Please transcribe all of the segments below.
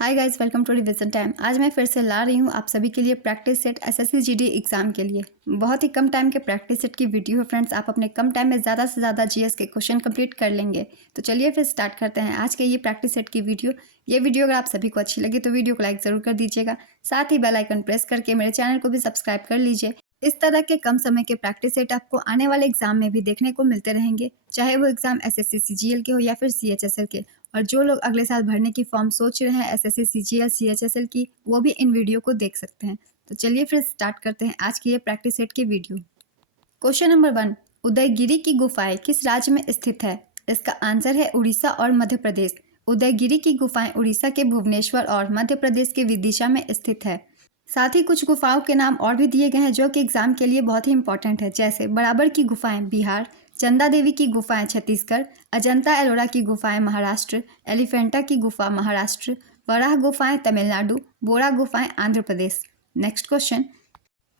Hi guys, welcome to revision time. आज मैं फिर से ला रही हूँ आप सभी के लिए practice set SSC GD exam के लिए। बहुत ही कम टाइम के प्रैक्टिस सेट की वीडियो है फ्रेंड्स। आप अपने कम टाइम में ज़्यादा से ज़्यादा जीएस के क्वेश्चन कंप्लीट कर लेंगे। तो चलिए फिर स्टार्ट करते हैं आज के ये प्रैक्टिस सेट की वीडियो। ये वीडियो अगर आप सभी को अच्छी लगी तो वीडियो को लाइक ज़रूर कर दीजिएगा। साथ ही बेल आइकन प्रेस करके मेरे चैनल को भी सब्सक्राइब कर लीजिए। इस तरह के कम समय के प्रैक्टिस सेट आपको आने वाले एग्जाम में भी देखने को मिलते रहेंगे, चाहे वो एग्जाम एसएससी सीजीएल के हो या फिर सीएचएसएल के। और जो लोग अगले साल भरने की फॉर्म सोच रहे हैं एसएससी सीजीएल सीएचएसएल की, वो भी इन वीडियो को देख सकते हैं। तो चलिए फिर स्टार्ट करते हैं आज की ये प्रैक्टिस सेट की वीडियो। क्वेश्चन नंबर 1, उदयगिरी की गुफाएं किस राज्य में स्थित है? इसका आंसर है उड़ीसा और मध्य प्रदेश। उदयगिरी की गुफाएं उड़ीसा के भुवनेश्वर और मध्य प्रदेश के विदिशा में स्थित है। साथ ही कुछ गुफाओं के नाम और भी दिए गए हैं जो कि एग्जाम के लिए बहुत ही इंपॉर्टेंट है, जैसे बराबर की गुफाएं बिहार, चंदा देवी की गुफाएं छत्तीसगढ़, अजंता एलोरा की गुफाएं महाराष्ट्र, एलिफेंटा की गुफा महाराष्ट्र, वराह गुफाएं तमिलनाडु, बोरा गुफाएं Andhra Pradesh. Next question,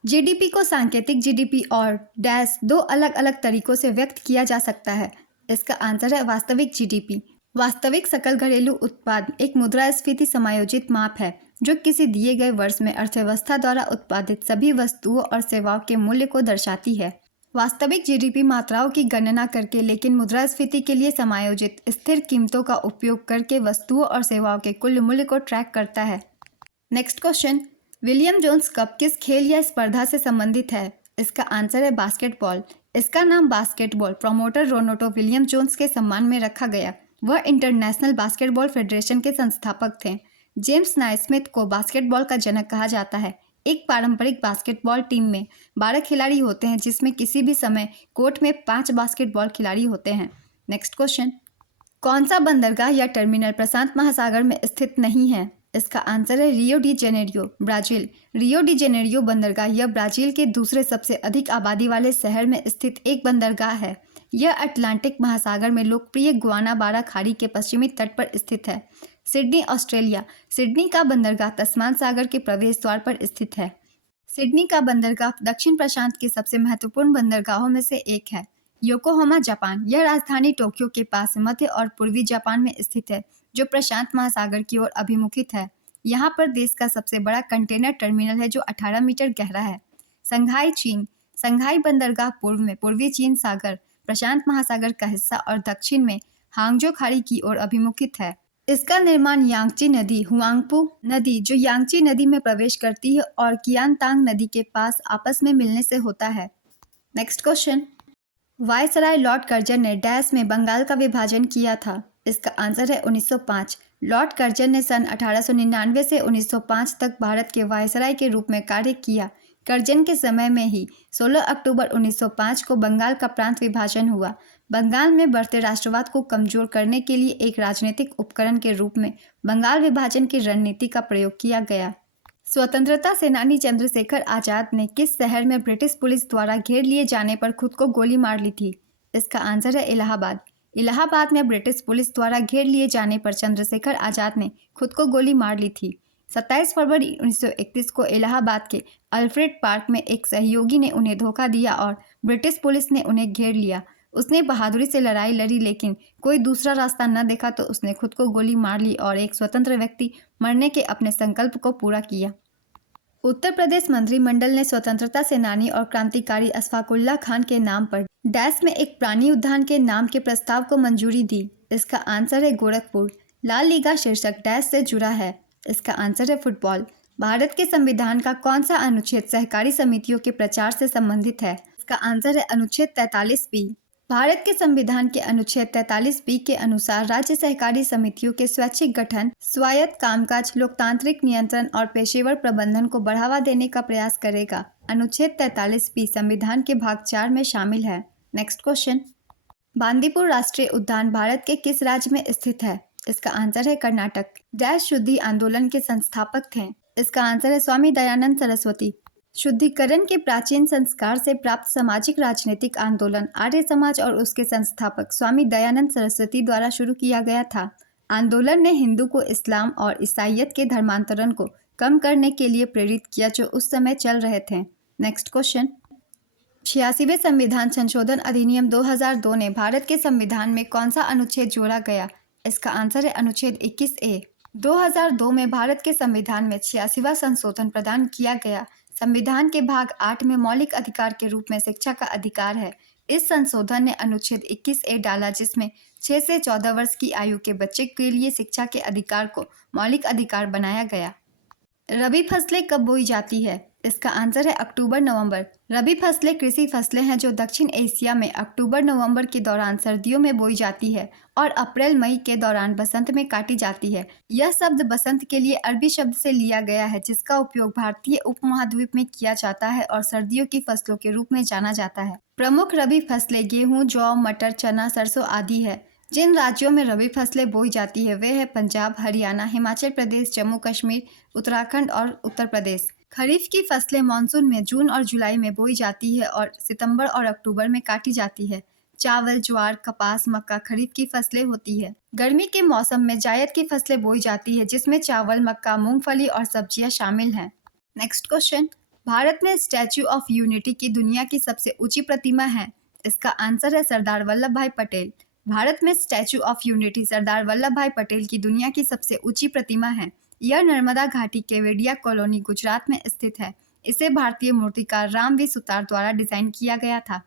GDP को सांकेतिक जीडीपी और डैश दो अलग अलग तरीकों से व्यक्त किया जा सकता है। इसका आंसर है वास्तविक जीडीपी। वास्तविक सकल घरेलू उत्पाद एक मुद्रास्फीति समायोजित माप है जो किसी दिए गए वर्ष में अर्थव्यवस्था द्वारा उत्पादित सभी वस्तुओं और सेवाओं के मूल्य को दर्शाती है। वास्तविक जीडीपी मात्राओं की गणना करके लेकिन मुद्रास्फीति के लिए समायोजित स्थिर कीमतों का उपयोग करके वस्तुओं और सेवाओं के कुल मूल्य को ट्रैक करता है। Next question, William Jones cup किस खेल या स्पर्धा से संबंधित है? इसका आंसर है बास्केटबॉल। इसका नाम बास्केटबॉल प्रोमोटर रोनोटो विलियम जोन्स के सम्मान में रखा गया। वह इंटरनेशनल बास्केटबॉल फेडरेशन के संस्थापक थे। जेम्स नाइस्मिथ को बास्केटबॉल का जनक कहा जाता है। एक पारंपरिक बास्केटबॉल टीम में 12 खिलाड़ी होते हैं जिसमें किसी भी समय कोर्ट में 5 बास्केटबॉल खिलाड़ी होते हैं। नेक्स्ट क्वेश्चन, कौन सा बंदरगाह या टर्मिनल प्रशांत महासागर में स्थित नहीं है? इसका आंसर है Rio de Janeiro, Brazil. Rio de Janeiro बंदरगाह यह ब्राजील के दूसरे सबसे अधिक आबादी वाले शहर में स्थित एक बंदरगाह है। यह अटलांटिक महासागर में लोकप्रिय गुआनाबारा खाड़ी के पश्चिमी तट पर स्थित है। Sydney, Australia. सिडनी का बंदरगाह तस्मान सागर के प्रवेश द्वार पर स्थित है। सिडनी का बंदरगाह दक्षिण प्रशांत के सबसे महत्वपूर्ण बंदरगाहों में से एक है। Yokohama, Japan. यह राजधानी टोक्यो के पास मध्य और पूर्वी जापान में स्थित है जो प्रशांत महासागर की ओर अभिमुखित है। यहाँ पर देश का सबसे बड़ा कंटेनर टर्मिनल है जो 18 मीटर गहरा है। संघाई, चीन। संघाई बंदरगाह पूर्व में पूर्वी चीन सागर, प्रशांत महासागर का हिस्सा और दक्षिण में हांगजो खाड़ी की ओर अभिमुखित है। इसका निर्माण यांगची नदी, हुआंगपू नदी जो यांगची नदी में प्रवेश करती है और कियांतांग नदी के पास आपस में मिलने से होता है। Next question, viceroy Lord Curzon ने डैश में बंगाल का विभाजन किया था? इसका आंसर है 1905। लॉर्ड कर्जन ने सन 1899 से 1905 तक भारत के वायसराय के रूप में कार्य किया। कर्जन के समय में ही 16 अक्टूबर 1905 को बंगाल का प्रांत विभाजन हुआ। बंगाल में बढ़ते राष्ट्रवाद को कमजोर करने के लिए एक राजनीतिक उपकरण के रूप में बंगाल विभाजन की रणनीति का प्रयोग किया गया। स्वतंत्रता सेनानी चंद्रशेखर आजाद ने किस शहर में ब्रिटिश पुलिस द्वारा घेर लिए जाने पर खुद को गोली मार ली थी? इसका आंसर है इलाहाबाद। इलाहाबाद में ब्रिटिश पुलिस द्वारा घेर लिए जाने पर चंद्रशेखर आजाद ने खुद को गोली मार ली थी। 27 फरवरी 1931 को इलाहाबाद के अल्फ्रेड पार्क में एक सहयोगी ने उन्हें धोखा दिया और ब्रिटिश पुलिस ने उन्हें घेर लिया। उसने बहादुरी से लड़ाई लड़ी लेकिन कोई दूसरा रास्ता न देखा तो उसने खुद को गोली मार ली और एक स्वतंत्र व्यक्ति मरने के अपने संकल्प को पूरा किया। उत्तर प्रदेश मंत्रिमंडल ने स्वतंत्रता सेनानी और क्रांतिकारी अशफाकुल्लाह खान के नाम पर डैश में एक प्राणी उद्यान के नाम के प्रस्ताव को मंजूरी दी। इसका आंसर है गोरखपुर। लाल लीगा शीर्षक डैश से जुड़ा है। इसका आंसर है फुटबॉल। भारत के संविधान का कौन सा अनुच्छेद सहकारी समितियों के प्रचार से संबंधित है? इसका आंसर है अनुच्छेद 43B। भारत के संविधान के अनुच्छेद 43B के अनुसार राज्य सहकारी समितियों के स्वैच्छिक गठन, स्वायत्त कामकाज, लोकतांत्रिक नियंत्रण और पेशेवर प्रबंधन को बढ़ावा देने का प्रयास करेगा। अनुच्छेद 43B संविधान के भाग 4 में शामिल है। नेक्स्ट क्वेश्चन, बांदीपुर राष्ट्रीय उद्यान भारत के किस राज्य में स्थित है? इसका आंसर है कर्नाटक। डैश शुद्धि आंदोलन के संस्थापक थे? इसका आंसर है स्वामी दयानंद सरस्वती। शुद्धिकरण के प्राचीन संस्कार से प्राप्त सामाजिक राजनीतिक आंदोलन आर्य समाज और उसके संस्थापक स्वामी दयानंद सरस्वती द्वारा शुरू किया गया था। आंदोलन ने हिंदू को इस्लाम और ईसाइयत के धर्मांतरण को कम करने के लिए प्रेरित किया जो उस समय चल रहे थे। नेक्स्ट क्वेश्चन, 86वें संविधान संशोधन अधिनियम 2002 ने भारत के संविधान में कौन सा अनुच्छेद जोड़ा गया? इसका आंसर है अनुच्छेद 21A। 2002 में भारत के संविधान में 86वां संशोधन प्रदान किया गया। संविधान के भाग 8 में मौलिक अधिकार के रूप में शिक्षा का अधिकार है। इस संशोधन ने अनुच्छेद 21A डाला, जिसमें 6 से 14 वर्ष की आयु के बच्चे के लिए शिक्षा के अधिकार को मौलिक अधिकार बनाया गया। रबी फसलें कब बोई जाती है? इसका आंसर है अक्टूबर नवंबर। रबी फसलें कृषि फसलें हैं जो दक्षिण एशिया में अक्टूबर नवंबर के दौरान सर्दियों में बोई जाती है और अप्रैल मई के दौरान बसंत में काटी जाती है। यह शब्द बसंत के लिए अरबी शब्द से लिया गया है, जिसका उपयोग भारतीय उपमहाद्वीप में किया जाता है और सर्दियों की फसलों के रूप में जाना जाता है। प्रमुख रबी फसलें गेहूँ, जौ, मटर, चना, सरसों आदि है। जिन राज्यों में रबी फसलें बोई जाती है वे है पंजाब, हरियाणा, हिमाचल प्रदेश, जम्मू कश्मीर, उत्तराखंड और उत्तर प्रदेश। खरीफ की फसलें मानसून में जून और जुलाई में बोई जाती है और सितंबर और अक्टूबर में काटी जाती है। चावल, ज्वार, कपास, मक्का खरीफ की फसलें होती है। गर्मी के मौसम में जायद की फसलें बोई जाती है, जिसमें चावल, मक्का, मूंगफली और सब्जियां शामिल हैं। नेक्स्ट क्वेश्चन, भारत में स्टैच्यू ऑफ यूनिटी की दुनिया की सबसे ऊंची प्रतिमा है? इसका आंसर है सरदार वल्लभ भाई पटेल। भारत में statue of unity Sardar Vallabh भाई पटेल की दुनिया की सबसे ऊंची प्रतिमा है। यह नर्मदा घाटी के वेडिया कॉलोनी, गुजरात में स्थित है। इसे भारतीय मूर्तिकार राम वी सुतार द्वारा डिजाइन किया गया था।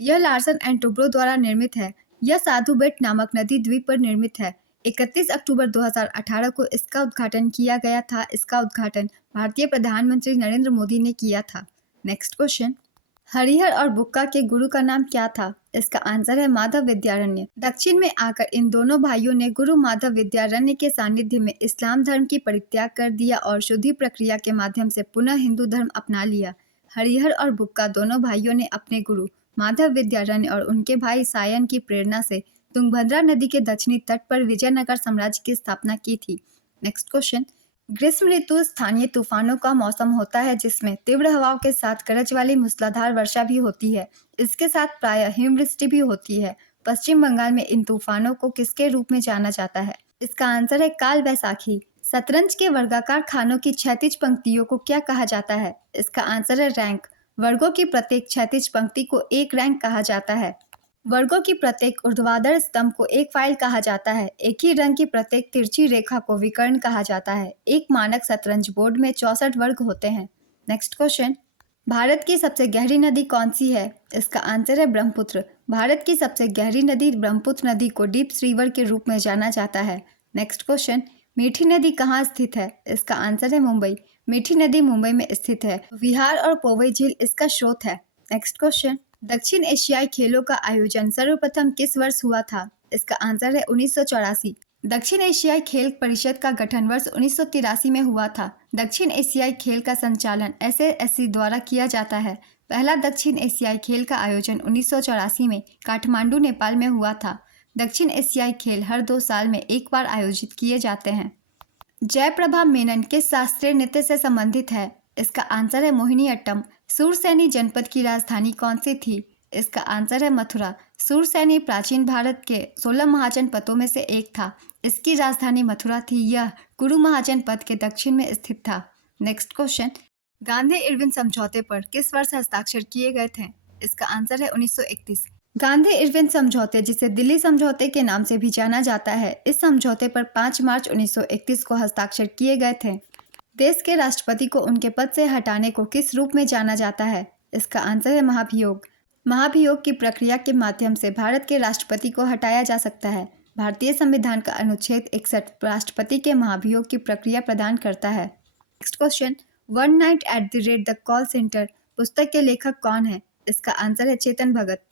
यह लार्सन एंड टुब्रो द्वारा निर्मित है। यह साधु बेट नामक नदी द्वीप पर निर्मित है। 31 अक्टूबर 2018 को इसका उद्घाटन किया गया था। इसका उद्घाटन भारतीय प्रधानमंत्री नरेंद्र मोदी ने किया था। नेक्स्ट क्वेश्चन, हरिहर और बुक्का के गुरु का नाम क्या था? इसका आंसर है माधव विद्यारण्य। दक्षिण में आकर इन दोनों भाइयों ने गुरु माधव विद्यारण्य के सानिध्य में इस्लाम धर्म की परित्याग कर दिया और शुद्धि प्रक्रिया के माध्यम से पुनः हिंदू धर्म अपना लिया। हरिहर और बुक्का दोनों भाइयों ने अपने गुरु माधव विद्यारण्य और उनके भाई सायन की प्रेरणा से तुंगभद्रा नदी के दक्षिणी तट पर विजयनगर साम्राज्य की स्थापना की थी। नेक्स्ट क्वेश्चन, ग्रीष्म ऋतु स्थानीय तूफानों का मौसम होता है, जिसमें तीव्र हवाओं के साथ गरज वाली मूसलाधार वर्षा भी होती है। इसके साथ प्रायः हिमवृष्टि भी होती है। पश्चिम बंगाल में इन तूफानों को किसके रूप में जाना जाता है? इसका आंसर है काल वैसाखी। शतरंज के वर्गाकार खानों की क्षैतिज पंक्तियों को क्या कहा जाता है? इसका आंसर है रैंक। वर्गों की प्रत्येक क्षैतिज पंक्ति को एक रैंक कहा जाता है। वर्गों की प्रत्येक ऊर्ध्वाधर स्तंभ को एक फाइल कहा जाता है। एक ही रंग की प्रत्येक तिरछी रेखा को विकर्ण कहा जाता है। एक मानक शतरंज बोर्ड में 64 वर्ग होते हैं। नेक्स्ट क्वेश्चन, भारत की सबसे गहरी नदी कौन सी है? इसका आंसर है ब्रह्मपुत्र। भारत की सबसे गहरी नदी ब्रह्मपुत्र नदी को डीप रिवर के रूप में जाना जाता है। नेक्स्ट क्वेश्चन, मीठी नदी कहाँ स्थित है? इसका आंसर है मुंबई। मीठी नदी मुंबई में स्थित है। विहार और पोवई झील इसका स्रोत है। नेक्स्ट क्वेश्चन, दक्षिण एशियाई खेलों का आयोजन सर्वप्रथम किस वर्ष हुआ था? इसका आंसर है 1984। दक्षिण एशियाई खेल परिषद का गठन वर्ष 1983 में हुआ था। दक्षिण एशियाई खेल का संचालन SASC द्वारा किया जाता है। पहला दक्षिण एशियाई खेल का आयोजन 1984 में काठमांडू, नेपाल में हुआ था। दक्षिण एशियाई खेल हर 2 साल में एक बार आयोजित किए जाते हैं। जयप्रभा मेनन किस शास्त्रीय नृत्य से संबंधित है? इसका आंसर है मोहिनीअट्टम। सूरसैनी जनपद की राजधानी कौन सी थी? इसका आंसर है मथुरा। सूरसैनी प्राचीन भारत के 16 महाजनपदों में से एक था। इसकी राजधानी मथुरा थी। यह कुरु महाजनपद के दक्षिण में स्थित था। नेक्स्ट क्वेश्चन, गांधी इरविन समझौते पर किस वर्ष हस्ताक्षर किए गए थे? इसका आंसर है 1931। गांधी इरविन समझौते, जिसे दिल्ली समझौते के नाम से भी जाना जाता है, इस समझौते पर 5 मार्च 1931 को हस्ताक्षर किए गए थे। देश के राष्ट्रपति को उनके पद से हटाने को किस रूप में जाना जाता है? इसका आंसर है महाभियोग। महाभियोग की प्रक्रिया के माध्यम से भारत के राष्ट्रपति को हटाया जा सकता है। भारतीय संविधान का अनुच्छेद 61 राष्ट्रपति के महाभियोग की प्रक्रिया प्रदान करता है। Next question, one night at the call centre पुस्तक के लेखक कौन है? इसका आंसर है चेतन भगत।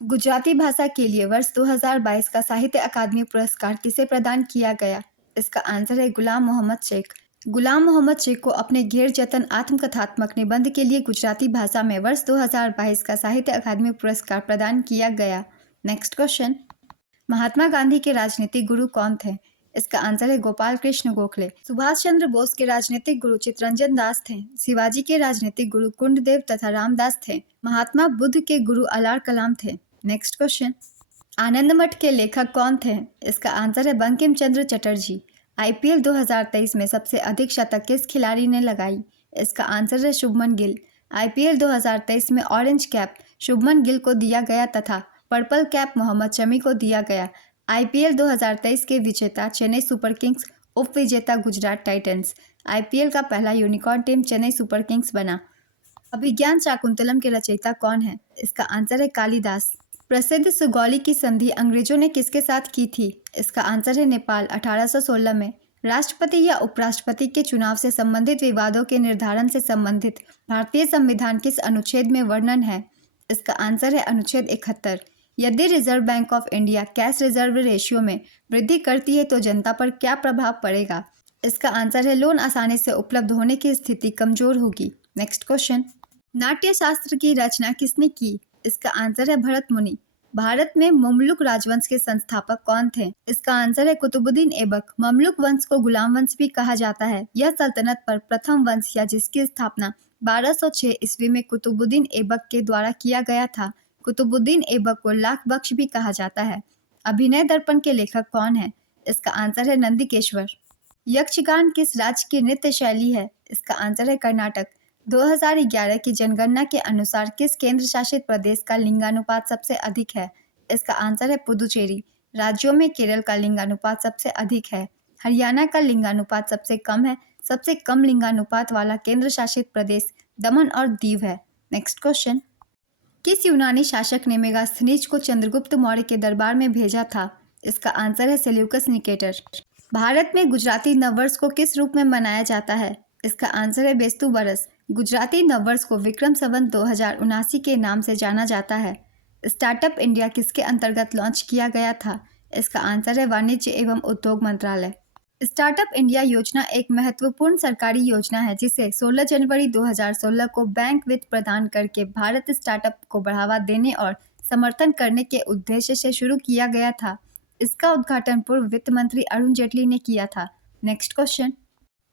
गुजराती भाषा के लिए वर्ष 2022 का साहित्य अकादमी पुरस्कार किसे प्रदान किया गया? इसका आंसर है गुलाम मोहम्मद शेख। गुलाम मोहम्मद शेख को अपने घेर जतन आत्मकथात्मक निबंध के लिए गुजराती भाषा में वर्ष 2022 का साहित्य अकादमी पुरस्कार प्रदान किया गया। नेक्स्ट क्वेश्चन, महात्मा गांधी के राजनीतिक गुरु कौन थे? इसका आंसर है गोपाल कृष्ण गोखले। सुभाष चंद्र बोस के राजनीतिक गुरु चित्तरंजन दास थे। शिवाजी के राजनीतिक गुरु कुंडदेव तथा रामदास थे। महात्मा बुद्ध के गुरु अलार कलाम थे। नेक्स्ट क्वेश्चन, आनंद मठ के लेखक कौन थे? इसका आंसर है बंकिम चंद्र चटर्जी। IPL 2023 में सबसे अधिक शतक किस खिलाड़ी ने लगाई? इसका आंसर है शुभमन गिल। IPL 2023 में ऑरेंज कैप शुभमन गिल को दिया गया तथा पर्पल कैप मोहम्मद शमी को दिया गया। IPL 2023 के विजेता चेन्नई सुपर किंग्स उप विजेता गुजरात टाइटंस। आईपीएल का पहला unicorn team Chennai super Kings बना। अभिज्ञान शाकुंतलम के रचयिता कौन है? इसका आंसर है कालिदास। प्रसिद्ध सुगौली की संधि अंग्रेजों ने किसके साथ की थी? इसका आंसर है नेपाल 1816 में। राष्ट्रपति या उपराष्ट्रपति के चुनाव से संबंधित विवादों के निर्धारण से संबंधित भारतीय संविधान किस अनुच्छेद में वर्णन है? इसका आंसर है अनुच्छेद 71। यदि reserve bank of India cash reserve ratio में वृद्धि करती है तो जनता पर क्या प्रभाव पड़ेगा? इसका आंसर है लोन आसानी से उपलब्ध होने की स्थिति कमजोर होगी। नेक्स्ट क्वेश्चन, नाट्य शास्त्र की रचना किसने की? इसका आंसर है भरत मुनि। भारत में ममलुक राजवंश के संस्थापक कौन थे? इसका आंसर है कुतुबुद्दीन ऐबक। ममलुक वंश को गुलाम वंश भी कहा जाता है। यह सल्तनत पर प्रथम वंश या जिसकी स्थापना 1206 ईस्वी में कुतुबुद्दीन ऐबक के द्वारा किया गया था। कुतुबुद्दीन ऐबक को लाख बख्श भी कहा जाता है। अभिनय दर्पण के लेखक कौन है? इसका आंसर है नंदिकेश्वर। यक्षगान किस राज्य की नृत्य शैली है? इसका आंसर है कर्नाटक। 2011 की जनगणना के अनुसार किस केंद्र शासित प्रदेश का लिंगानुपात सबसे अधिक है? इसका आंसर है पुदुचेरी। राज्यों में केरल का लिंगानुपात सबसे अधिक है। हरियाणा का लिंगानुपात सबसे कम है। सबसे कम लिंगानुपात वाला केंद्र शासित प्रदेश दमन और दीव है। नेक्स्ट क्वेश्चन, किस यूनानी शासक ने मेगास्थनीज को चंद्रगुप्त मौर्य के दरबार में भेजा था? इसका आंसर है सेल्यूकस निकेटर। भारत में गुजराती नववर्ष को किस रूप में मनाया जाता है? इसका आंसर है बेस्तु बरस। गुजराती नववर्ष को विक्रम संवत 2079 के नाम से जाना जाता है। स्टार्टअप इंडिया किसके अंतर्गत लॉन्च किया गया था? इसका आंसर है वाणिज्य एवं उद्योग मंत्रालय। स्टार्टअप इंडिया योजना एक महत्वपूर्ण सरकारी योजना है जिसे 16 जनवरी 2016 को बैंक वित्त प्रदान करके भारत स्टार्टअप को बढ़ावा देने और समर्थन करने के उद्देश्य से शुरू किया गया था। इसका उद्घाटन पूर्व वित्त मंत्री अरुण जेटली ने किया था। नेक्स्ट क्वेश्चन,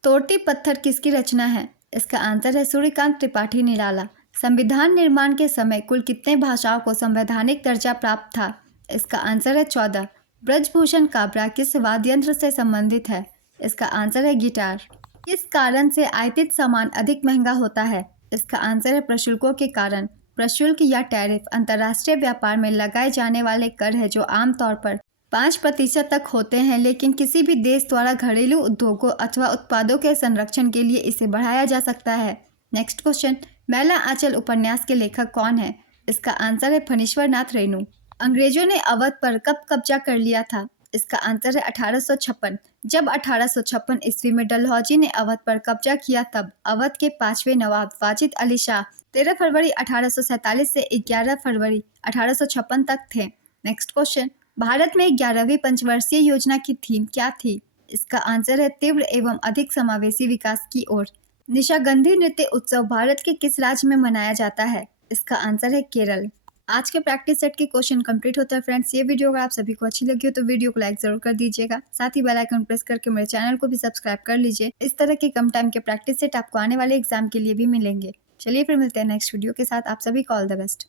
तोड़ती पत्थर किसकी रचना है? इसका आंसर है सूर्यकांत त्रिपाठी निराला। संविधान निर्माण के समय कुल कितने भाषाओं को संवैधानिक दर्जा प्राप्त था? इसका आंसर है 14। ब्रजभूषण काबरा किस वाद्य यंत्र से संबंधित है? इसका आंसर है गिटार। किस कारण से आयातित सामान अधिक महंगा होता है? इसका आंसर है प्रशुल्कों के कारण। प्रशुल्क या टैरिफ अंतर्राष्ट्रीय व्यापार में लगाए जाने वाले कर है जो आमतौर पर 5% तक होते हैं, लेकिन किसी भी देश द्वारा घरेलू उद्योगों अथवा उत्पादों के संरक्षण के लिए इसे बढ़ाया जा सकता है। नेक्स्ट क्वेश्चन, मैला आंचल उपन्यास के लेखक कौन है? इसका आंसर है फणीश्वर नाथ रेणु। अंग्रेजों ने अवध पर कब कब्जा कर लिया था? इसका आंसर है 1856। जब 1856 ईस्वी में डलहौजी ने अवध पर कब्जा किया तब अवध के 5वें नवाब वाजिद अली शाह 13 फरवरी 1847 से 11 फरवरी 1856 तक थे। नेक्स्ट क्वेश्चन, भारत में 11वीं पंचवर्षीय योजना की थीम क्या थी? इसका आंसर है तीव्र एवं अधिक समावेशी विकास की ओर। निशागंधी नृत्य उत्सव भारत के किस राज्य में मनाया जाता है? इसका आंसर है केरल। आज के प्रैक्टिस सेट के क्वेश्चन कंप्लीट होता है फ्रेंड्स। ये वीडियो अगर आप सभी को अच्छी लगी हो तो वीडियो को लाइक जरूर कर दीजिएगा। साथ ही बेल आइकन प्रेस करके मेरे चैनल को भी सब्सक्राइब कर लीजिए। इस तरह के कम टाइम के प्रैक्टिस सेट आपको आने वाले एग्जाम के लिए भी मिलेंगे। चलिए फिर मिलते हैं नेक्स्ट वीडियो के साथ। आप सभी को ऑल द बेस्ट।